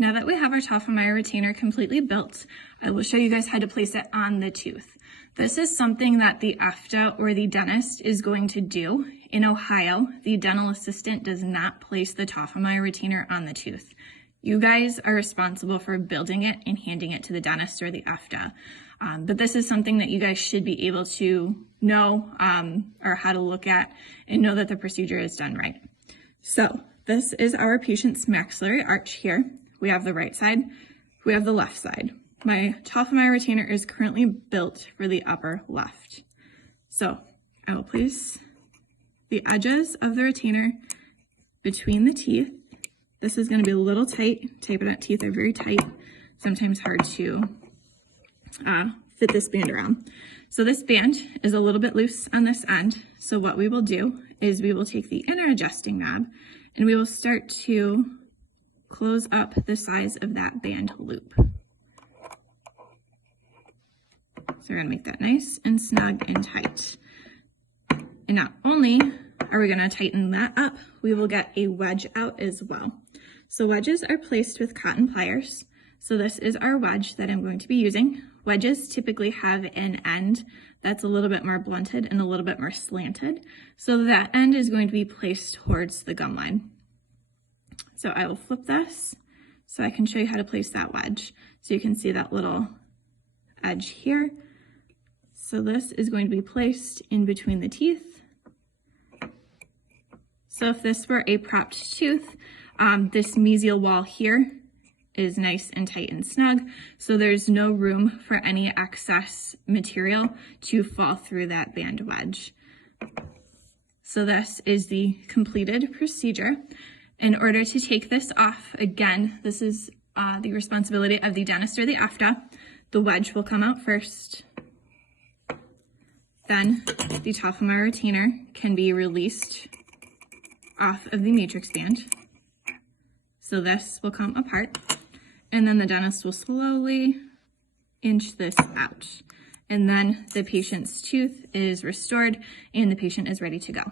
Now that we have our Tofflemire retainer completely built, I will show you guys how to place it on the tooth. This is something that the AFTA or the dentist is going to do. In Ohio, the dental assistant does not place the Tofflemire retainer on the tooth. You guys are responsible for building it and handing it to the dentist or the AFTA. But this is something that you guys should be able to know or how to look at and know that the procedure is done right. So this is our patient's maxillary arch here. We have the right side, we have the left side. My Tofflemire retainer is currently built for the upper left. So I will place the edges of the retainer between the teeth. This is going to be a little tight. Typodont teeth are very tight, sometimes hard to fit this band around. So this band is a little bit loose on this end. So what we will do is we will take the inner adjusting knob and we will start to close up the size of that band loop. So we're going to make that nice and snug and tight. And not only are we going to tighten that up, we will get a wedge out as well. So wedges are placed with cotton pliers. So this is our wedge that I'm going to be using. Wedges typically have an end that's a little bit more blunted and a little bit more slanted. So that end is going to be placed towards the gum line. So I will flip this so I can show you how to place that wedge. So you can see that little edge here. So this is going to be placed in between the teeth. So if this were a propped tooth, this mesial wall here is nice and tight and snug, so there's no room for any excess material to fall through that band wedge. So this is the completed procedure. In order to take this off, again, this is the responsibility of the dentist or the AFTA. The wedge will come out first. Then the Tofflemire retainer can be released off of the matrix band. So this will come apart. And then the dentist will slowly inch this out. And then the patient's tooth is restored and the patient is ready to go.